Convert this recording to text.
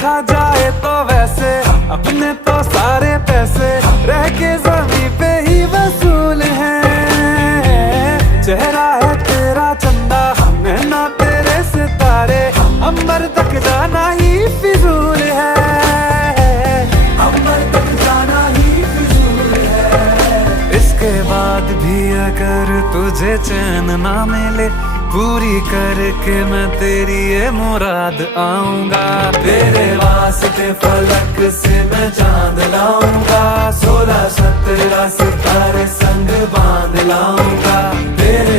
देखा जाए तो वैसे अपने तो सारे पैसे रह के जमीन पे ही वसूल हैं। चेहरा है तेरा चंदा, नैना तेरे सितारे, अंबर तक जाना ही फिजूल है, अंबर तक जाना ही फिजूल है। इसके बाद भी अगर तुझे चैन ना मिले, पूरी करके मैं तेरी ये मुराद आऊंगा। तेरे वास्ते फलक से मैं चांद लाऊंगा, 16 17 सितारे संग बांध लाऊंगा। तेरे